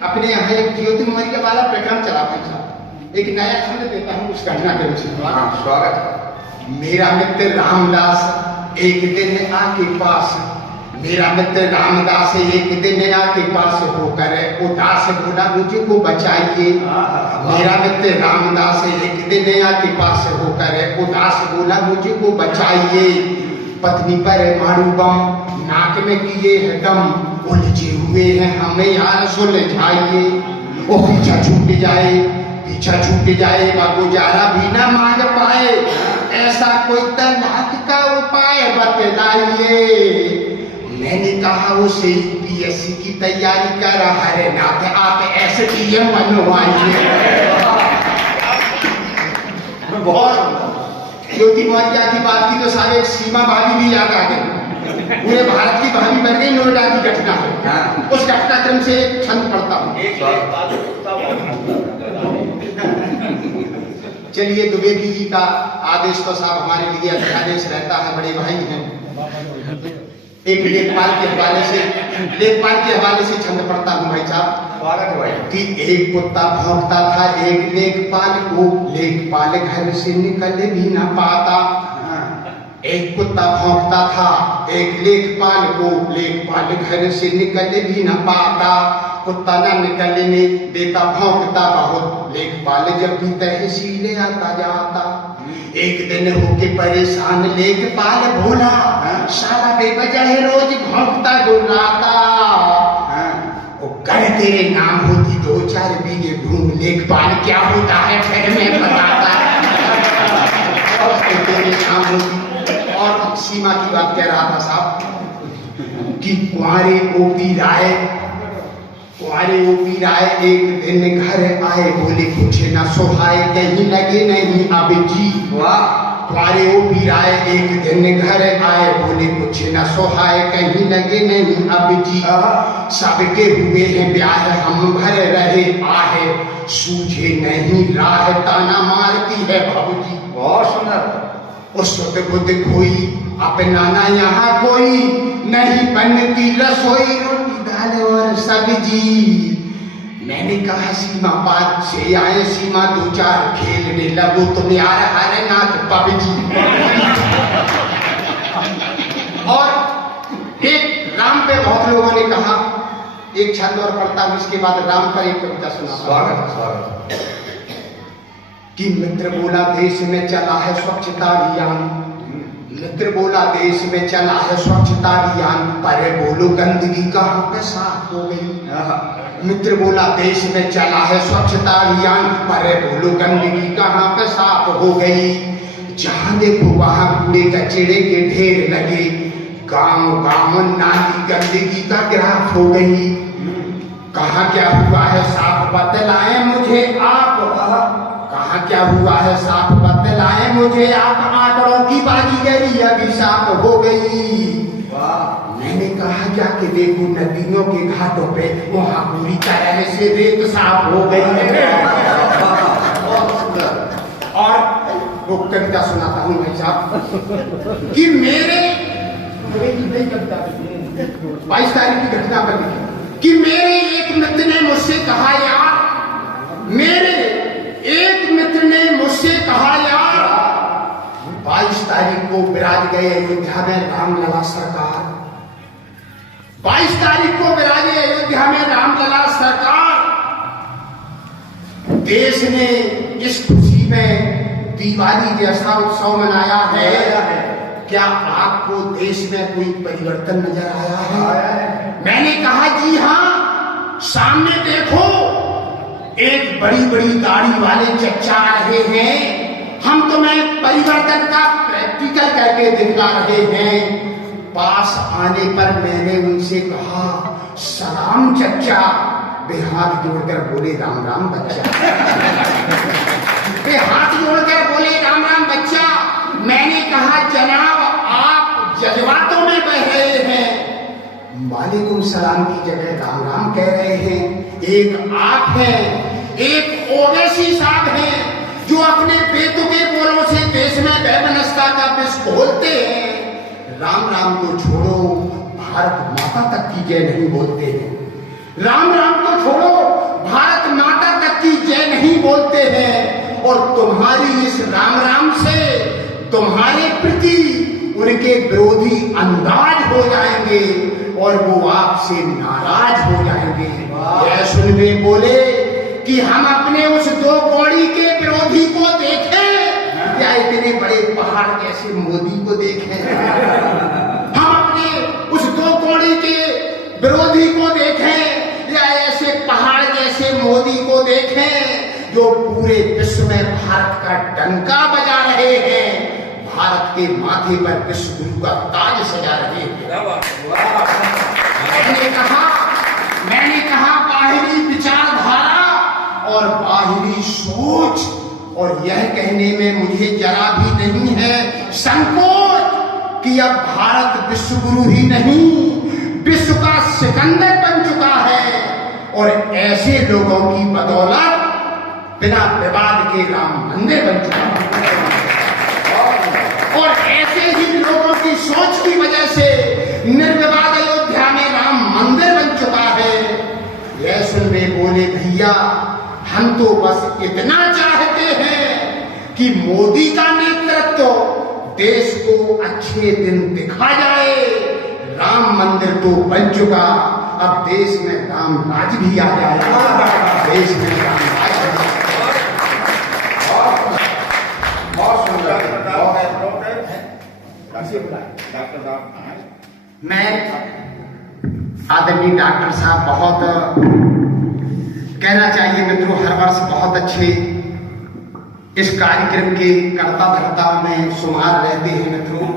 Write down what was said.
अपने यहाँ एक ज्योति मौर्य वाला प्रकरण चला भाई साहब, एक नया खंड देता हूँ उस घटना के विषय में। स्वागत। मेरा मित्र रामदास एक दिन आके पास, मेरा मित्र रामदास एक दिन आके पास होकर उदास बोला मुझको बचाइए। मेरा मित्र रामदास एक दिन आके पास होकर उदास बोला मुझको बचाइए। पत्नी पर मारू बम, नाक में किए है दम, उलझे हुए हैं हमें यार सुलझाइए। वो पीछा छूट जाए, पीछा छूट जाए, गुजारा भी ना मांग पाए, ऐसा कोई तलाक का उपाय बतलाइए। मैंने कहा उसे यूपीएससी की तैयारी कर रहा है, नाथ आप एसडीएम बनवाइए। बहुत ज्योति मौर्य की बात की तो सारे सीमा भाभी भी याद आ गई, पूरे भारत की भाभी बन गई। नोएडा की घटना है, उस घटनाक्रम से छंद पढ़ता हूँ। चलिए, द्विवेदी जी का आदेश तो साहब हमारे लिए अध्यादेश रहता है, बड़े भाई हैं। एक लेखपाल के हवाले से छंद पढ़ता हूँ भाई साहब। कि एक कुत्ता भौंकता था एक लेखपाल को, लेखपाल घर से निकल भी ना पाता। एक कुत्ता भौंकता था एक लेखपाल को, लेखपाल घर से निकल भी ना पाता। कुत्ता ना निकलने देता भौंकता बहुत, लेखपाल जब भी तहसील आता जाता। एक दिन होके परेशान लेखपाल बोला, साला बेवजह रोज भौंकता गुर्राता। कर तेरे नाम होती 2-4 बीघे भूमि, लेखपाल क्या होता है फिर मैं बताता। और तेरे नाम होती, और सीमा की बात कह रहा था साहब कि कुंवारे ओपी राय एक दिन घर आए, बोले कुछ न सुहाए कहीं लगे नहीं अब जी। कुंवारे ओपी राय एक दिन घर आए, बोले कुछ न सुहाए कहीं लगे नहीं अब जी। सबके हुए हैं ब्याह हम भर रहे आहे, सूझे नहीं राह ताना मारती है भाऊजी। बहुत सुंदर। उस वक्त बुद्ध कोई अपना ना यहाँ कोई नहीं बनती रसोई, रोटी दाल और सब्जी। मैंने कहा सीमा बात से आए, सीमा 2-4 खेलने लगो तुम यार, अरे नाथ पबजी। और एक राम पे बहुत लोगों ने कहा, एक छंद और पढ़ता हूं, इसके बाद राम पर एक कविता सुना। स्वागत। कि मित्र बोला देश में चला है स्वच्छता अभियान, मित्र बोला देश में चला है स्वच्छता अभियान, पर बोलो गंदगी कहाँ पे साफ हो गई। मित्र बोला देश में चला है स्वच्छता अभियान, पर बोलो गंदगी कहाँ पे साफ हो गई। जहाँ देखो वहाँ कूड़े कचरे के ढेर लगे, गांव गांव नाली गंदगी का ग्राफ हो गई। कहाँ क्या हुआ है साफ बतलाएं मुझे आप, कहाँ क्या हुआ है साफ बतलाएं मुझे आप, आंकड़ों की बाजीगरी अभी साफ हो गई। मैंने कहा जाके देखो नदियों के घाटों पे, वहाँ पूरी तरह से रेत साफ हो गई। और वो कविता सुनाता हूँ भाई साहब कि मेरे 22 तारीख की घटना पर कि मेरे एक मित्र ने मुझसे कहा यार, मेरे एक मित्र ने मुझसे कहा यार, 22 तारीख को विराज गए अयोध्या में रामलला सरकार। 22 तारीख को विराजे अयोध्या में रामलला सरकार। देश ने इस खुशी में दिवाली जैसा उत्सव मनाया है। क्या आपको देश में कोई परिवर्तन नजर आया है? मैंने कहा जी हाँ, सामने देखो एक बड़ी बड़ी दाढ़ी वाले चचा आ रहे हैं, हम तुम्हें परिवर्तन का प्रैक्टिकल करके दिखला रहे हैं। पास आने पर मैंने उनसे कहा सलाम चचा, वे हाथ जोड़कर बोले राम राम बच्चा। वे हाथ जोड़कर बोले राम राम बच्चा। मैंने कहा जनाब आप जज्बातों में बह रहे हैं, वालेकुम सलाम की जगह राम राम कह रहे हैं। एक आप हैं, एक ओवैसी साहब हैं जो अपने बेतुके बोलों से देश में वैमनस्यता का विष घोलते हैं। राम राम को छोड़ो, भारत माता तक की जय नहीं बोलते हैं। राम राम को छोड़ो, इस राम राम से तुम्हारे प्रति उनके विरोधी अंदाज हो जाएंगे और वो आपसे नाराज हो जाएंगे। यह सुनवे बोले कि हम अपने उस 2 कौड़ी के विरोधी को देखें या इतने बड़े पहाड़ जैसे मोदी को देखें। हम अपने उस 2 कौड़ी के विरोधी को देखें या ऐसे पहाड़ जैसे मोदी को देखें जो पूरे विश्व में भारत का डंका बजा रहे हैं, भारत के माथे पर विश्व गुरु का ताज सजा रहे हैं। मैंने कहा बाहरी विचारधारा और बाहरी सोच, और यह कहने में मुझे जरा भी नहीं है संकोच कि अब भारत विश्व गुरु ही नहीं विश्व का सिकंदर बन चुका है, और ऐसे लोगों की बदौलत बिना विवाद के राम मंदिर बन चुका है, और ऐसे ही लोगों की सोच की वजह से निर्विवाद अयोध्या में राम मंदिर बन चुका है। यह सुनवे बोले भैया हम तो बस इतना चाहते हैं कि मोदी का नेतृत्व देश को अच्छे दिन दिखा जाए। राम मंदिर तो बन चुका, अब देश में राम राज भी आ जाएगा, देश में राम राज आ जाएगा। बहुत सुंदर, मैं आदरणीय डॉक्टर साहब बहुत कहना चाहिए मित्रों, हर वर्ष बहुत अच्छे इस कार्यक्रम के कर्ता धर्ताओं में शुमार रहते हैं मित्रों।